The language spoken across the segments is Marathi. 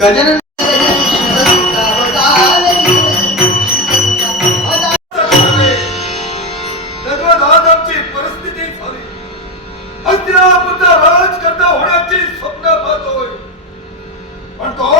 गजानन 빨리 떠!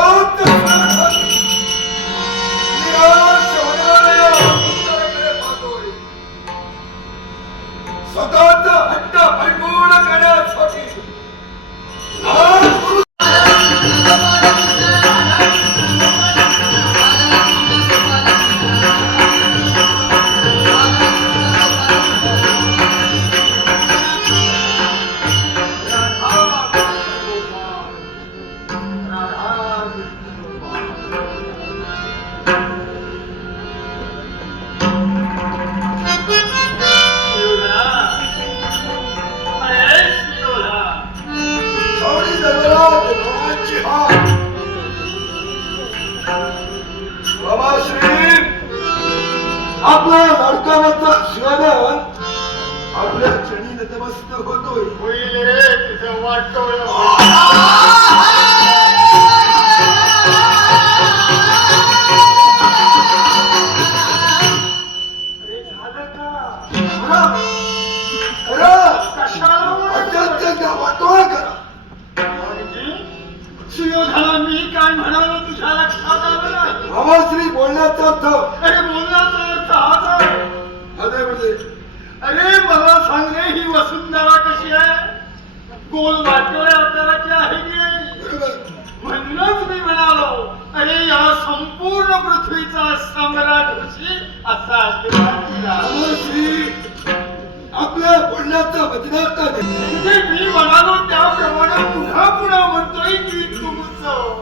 नावाचा शरण आपल्या चढी होतोय. तिथं वाटतो विजयाचा वचनाचा म्हणजे मी म्हणालो त्याप्रमाणे पुन्हा पुन्हा म्हणतोय की तुमचं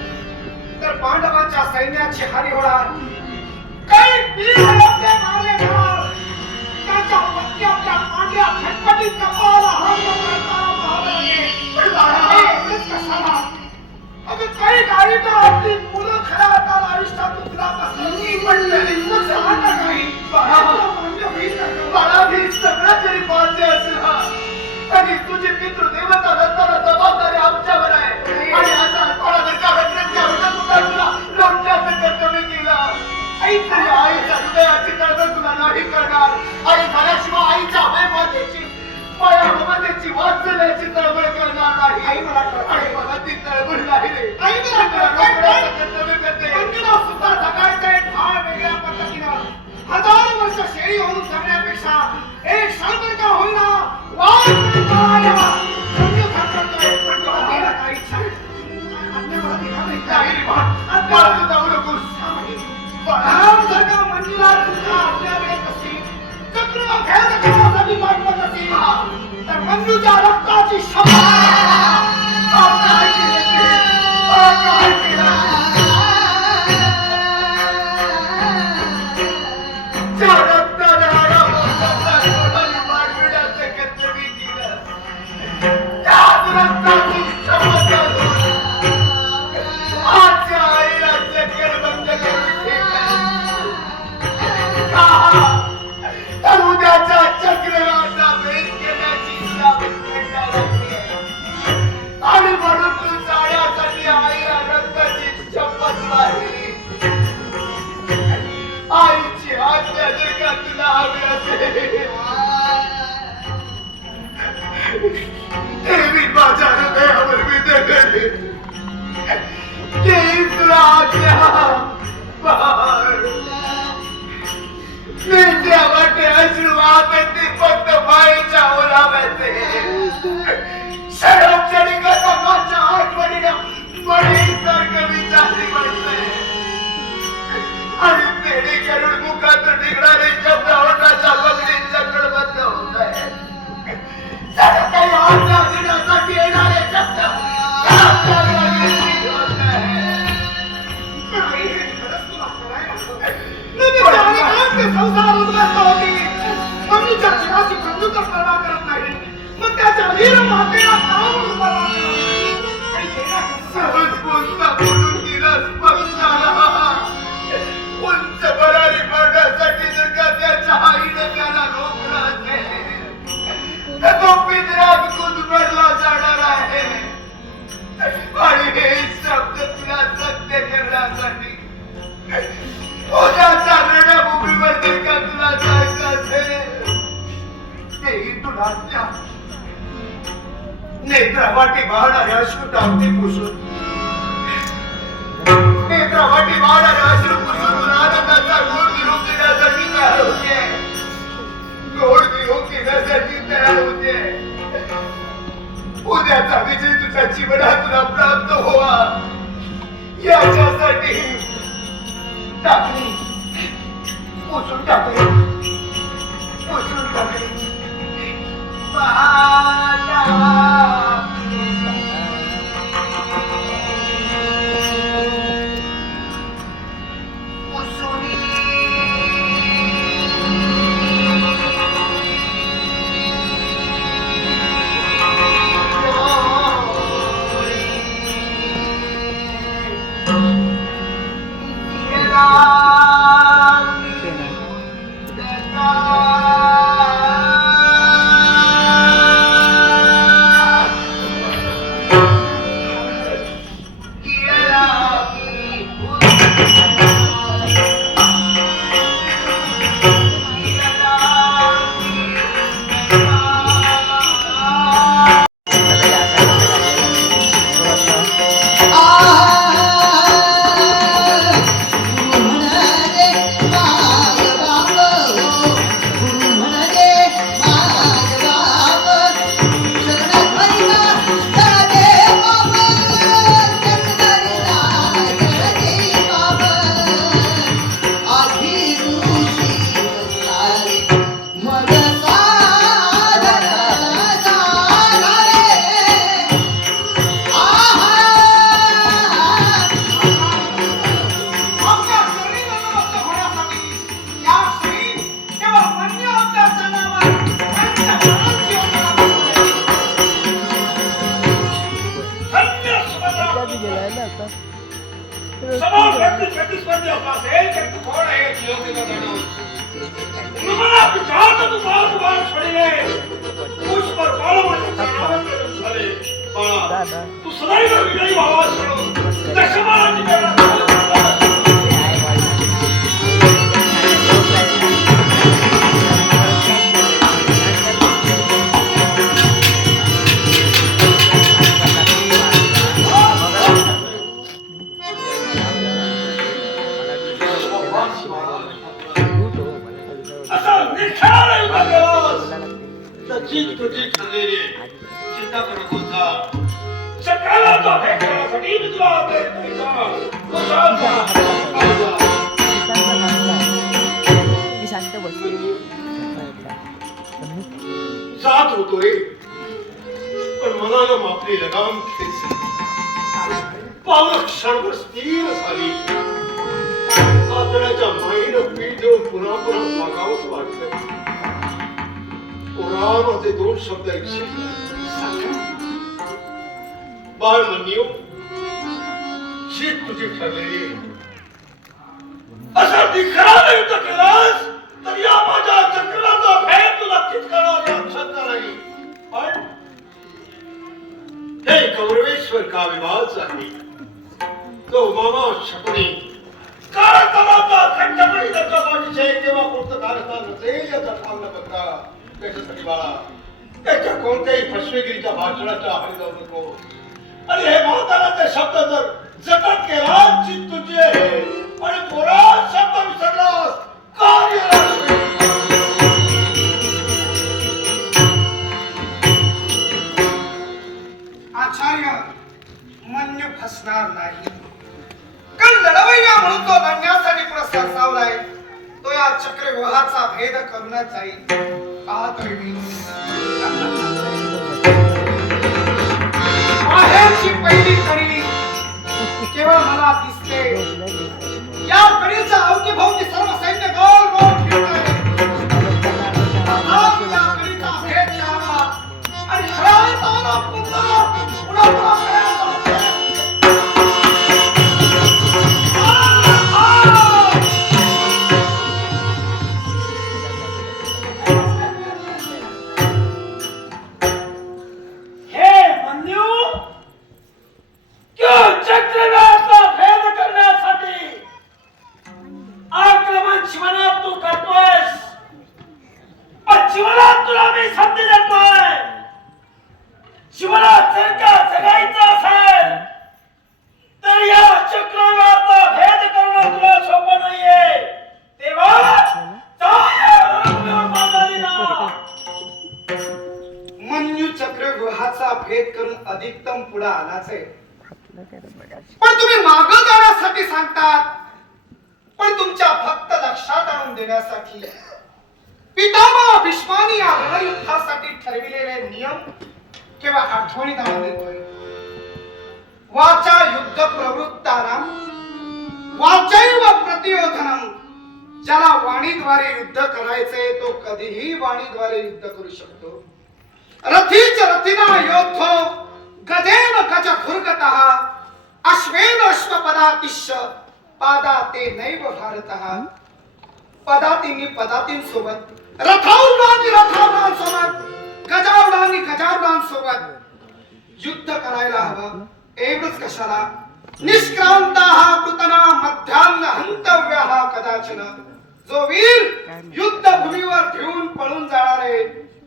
तर पांडवांच्या सैन्याची हानी होणार काही मारले जाणार त्यांच्या पत्नी आपल्या पांढऱ्या कपाळाला गाडी तुझे देवता नसताना जबाबदारी आमच्यावर आहे. आणि आता तोडण्याचं कर्तव्य केलं. आई तुझ्या आईच्या हृदयाची तळमळ तुला नाही करणार. आई झाल्याशिवाय आईच्या मायमातेची माया ममतेची वाचल्याची तळमळ करणार नाही. आई मला आई मला ती तळमळ नाही रे. आई संसार उद्ध्वस्त होते. म्हणून त्या जीवाची बंधुक पर्वा करत नाही. मग त्याच्या वीर मातेला पाहून पर्वा करत नाही सहज बोलतात চাকরি প্রচুর চাকরি প্রচুর চাকরি माईनं पीठ पुन्हा पुन्हा मागावंच वाटलं ओरामध्ये दोन शब्द ऐकशील बाळ म्हणीव शीत तुझी ठरलेली आहे. असा निखराने युद्ध हो केलास तर या माझ्या चक्राचा भेद तुला कितकाळा लक्षात नाही पण हे। गौरवेश्वर का विवाह आहे तो मामा शकुनी कारस्थानाचा खंडपणी त्याच्या पाठीशी किंवा कोणतं कारस्थान नसेल याचा करता त्याच्यासाठी बाळा त्याच्या कोणत्याही फसवेगिरीच्या भाषणाच्या आहारी जाऊ नको आणि हे म्हाताराचे शब्द खऱ्या अर्थानं पुन्हा मन्यू चक्रव्यूहाचा भेद करून अधिकतम पुढे आलाच आहे पण तुम्ही माग जाण्यासाठी सांगतात. पण तुमच्या फक्त लक्षात आणून देण्यासाठी. पितामह भीष्मानी या रणयुद्धासाठी ठरविलेले नियम केव्हा आठवणीत आणून देतोय वाचा युद्ध प्रवृत्तानाम वाचैव प्रतियोधनम ज्याला वाणीद्वारे युद्ध करायचंय तो कधीही वाणीद्वारे युद्ध करू शकतो. रथीच रथिना योद्धो गजेन गज खुर्गत अश्वेन अश्वपदातिश्य पादा ते नैव भारत। पदातींनी पदातींसोबत रथाऊडानी रथाऊडांसोबत गजाऊडानी गजाऊडांसोबत युद्ध करायला हवं एवढंच कशाला? निष्क्रांता हा पृतना मध्यान्ह हंतव्य हा कदाचन। जो वीर युद्ध भूमीवर ठेवून पळून जाणारे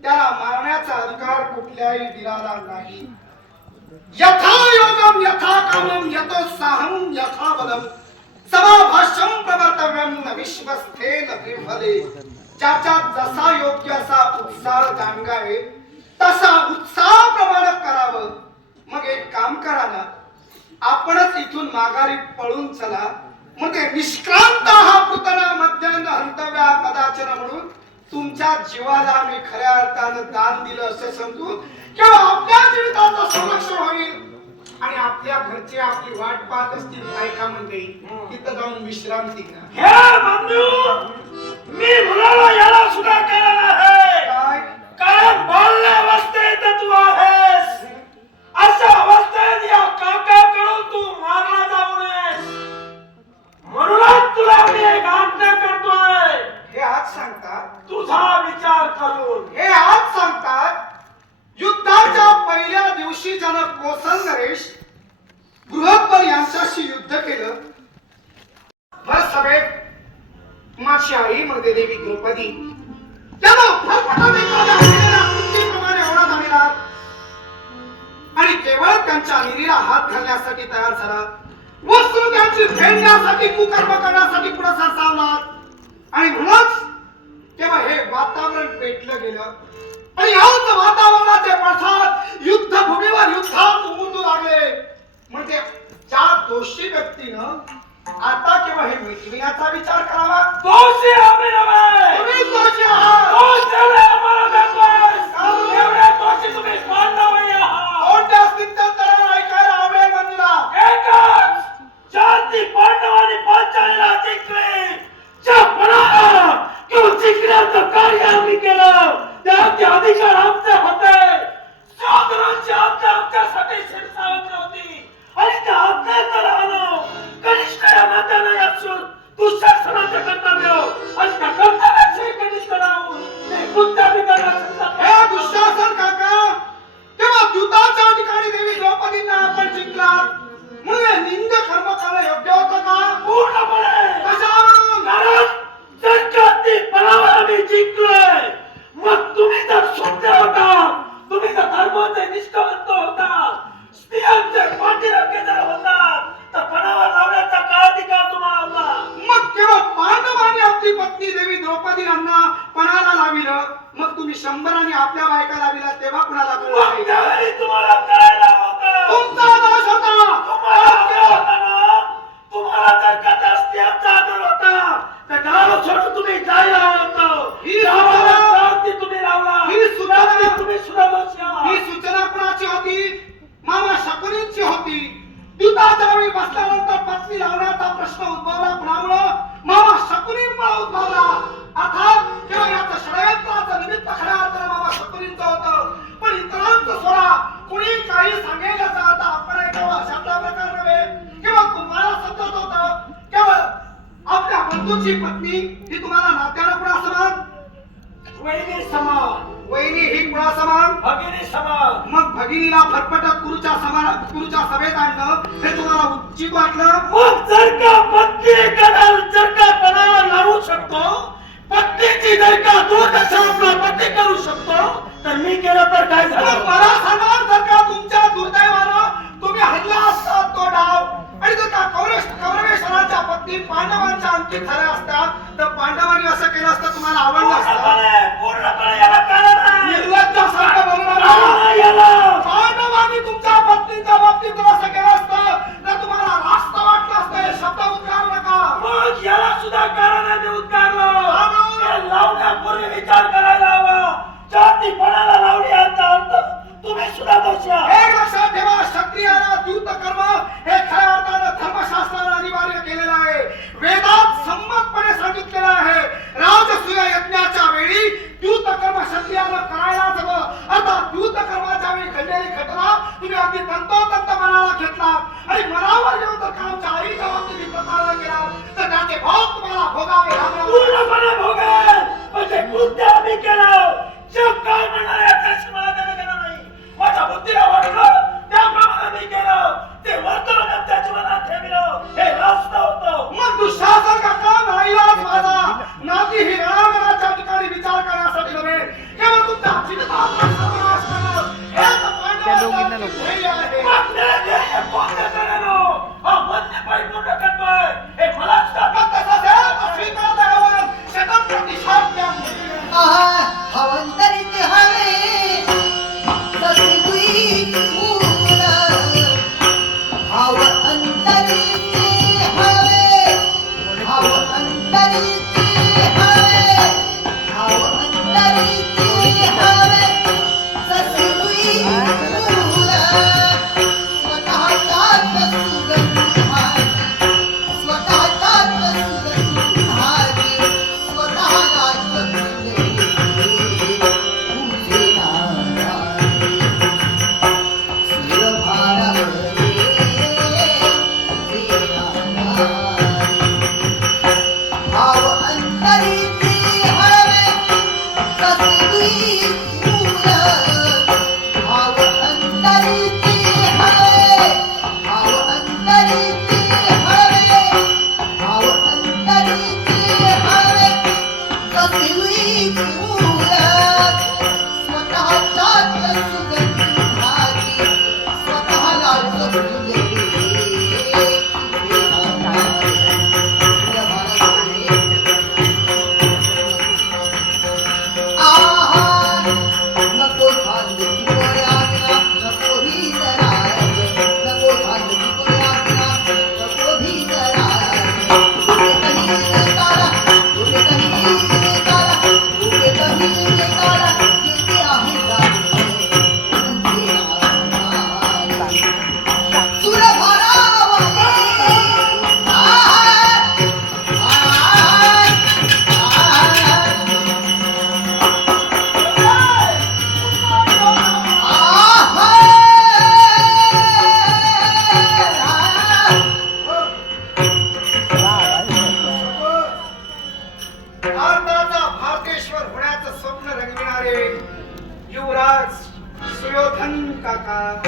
त्याला मारण्याचा अधिकार कुठल्याही दिलाला नाही. यथा योगम यथा कामम यतोत्साहम यथा बलम. समाभाष्यम प्रवर्तव्यम न विश्वस्थेन विफले. जसा योग्य असा उत्साह जाणगावे तसा उत्साहप्रमाणं करावं. मग एक काम करा ना. आपणच इथून माघारी पळून चला. मग निष्क्रांत हा पुतना मध्यान्ह हंतव्या कदाचन म्हणून तुमच्या जीवाला मी खऱ्या अर्थानं दान दिलं असं समजून किंवा आपल्या जीविताचं संरक्षण होईल? आणि आपल्या घरचे आपली वाट पाहत असतील बायका मंडळी तिथं जाऊन विश्रांती घ्या. हे मी मुलाला याला सुद्धा केलेला आहे काय? कारण बाल्य अवस्थेत तू आहेस. अशा अवस्थेत या काकाकडून तू मारला जाऊ नयेस म्हणूनच तुला मी एक आज्ञा करतोय. हे आज सांगतात. तुझा विचार करून. हे आज सांगतात युद्धाच्या पहिल्या दिवशी ज्यानं कोसल नरेश बृहत्पर यांच्याशी युद्ध केलं. भर सभेत आई मध्ये देवी द्रौपदी त्यानं फरफटत एखाद्या हरलेल्या कुत्रीप्रमाणे ओढा झालेला आणि केवळ त्यांच्या निरीला हात घालण्यासाठी तयार झाला. वस्त्र त्यांची कुकर्म करण्यासाठी पुढे सरसावला आणि म्हणूनच तेव्हा हे वातावरण पेटलं गेलं. आणि याच वातावरणाचे पडसाद युद्धभूमीवर युद्धात उमटू लागले. म्हणजे ज्या दोषी व्यक्तीनं आता केव्हा हे मिटविण्याचा विचार करावा? दोषी आम्ही दोषी आहात. बंधूची पत्नी ही तुम्हाला नात्यानं कुणा समान वहिनी समान. वहिनी ही कुणा समान भगिनी समान. मग भगिनीला फटफटत गुरुच्या सभा गुरुच्या सभेत आणलं हे तुम्हाला उचित वाटलं? मग जर का पत्नी एखादा जर का पणाला लावू शकतो पत्नीची जर का दुर्दशा आपला पती करू शकतो तर मी केलं तर काय झालं? मला सांगा जर का तुमच्या दुर्दैवानं तुम्ही हल्ला असता तो डाव. आणि जर का कौरव कौरवेश्वराच्या पत्नी पांडवांच्या अंकित झाल्या असतात तर पांडवांनी असं केलं असतं तुम्हाला आवडलं असतं. पांडवांनी तुमच्या पत्नीच्या बाबतीत जर असं केलं असतं तर तुम्हाला रास्त वाटलं असतं हे शब्द नका. मग याला सुद्धा कारण आहे मी उद्गारलो लावण्यापूर्वी विचार करायला हवा. जाती पणाला लावली याचा अर्थ तुम्ही सुद्धा दोषी हे लक्षात ठेवा क्षत्रियाला द्यूत कर्म हे खऱ्या अर्थानं धर्मशास्त्रानं अनिवार्य केलेलं आहे. वेदात संमतपणे सांगितलेलं आहे राजसूय यज्ञाच्या वेळी द्यूत कर्म क्षत्रियानं करायलाच हवं. अर्थात द्यूत कर्म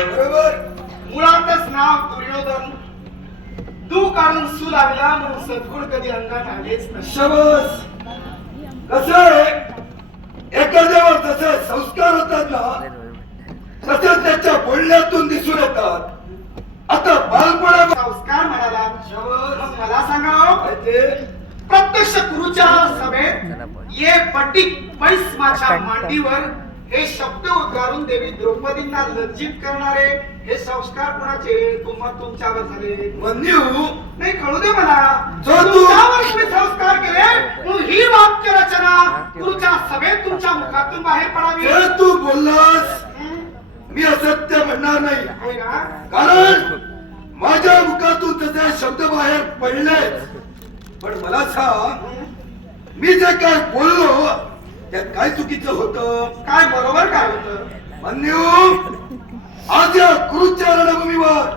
बरोबर? मुळातच नाव दुर्योधन. तू काढून सू लागला म्हणून सद्गुण कधी अंगात आलेच शबस! कस एखाद्यावर जसे संस्कार होतात ना तसेच त्याच्या बोलण्यातून दिसून येतात. आता बालपणा संस्कार म्हणाला. शबस मला सांगा हो. प्रत्यक्ष गुरुच्या सभेत ये पटी पैस माझ्या मांडीवर हे शब्द उद्गारून देवी द्रौपदींना लज्जित करणारे हे संस्कार कुणाचे? तुम्हा तुमच्यावर झाले. मन्यू नाही कळू दे मला. जो तू- तुमच्यावर तुम्ही संस्कार केले म्हणून ही वाक्य रचना गुरुच्या सभेत तुमच्या मुखातून बाहेर पडावी. जर तू बोललास? मी असत्य म्हणणार नाही. कारण माझ्या मुखातून तसे शब्द बाहेर पडलेच पण मला सांग मी जे काय बोललो त्यात काय चुकीचं होतं? काय बरोबर काय होतं? मन्यू आज या गुरुच्या रणभूमीवर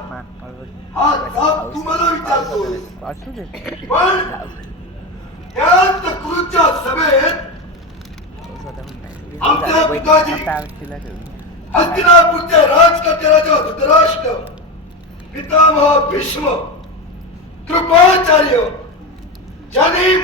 हा जाब तुम्हाला विचारतो पण त्यात गुरुच्या सभेत आमच्या पिताजी हस्तिनापूरच्या राजकट्याराजा धृतराष्ट्र पितामह भीष्म कृपाचार्य ज्यांनी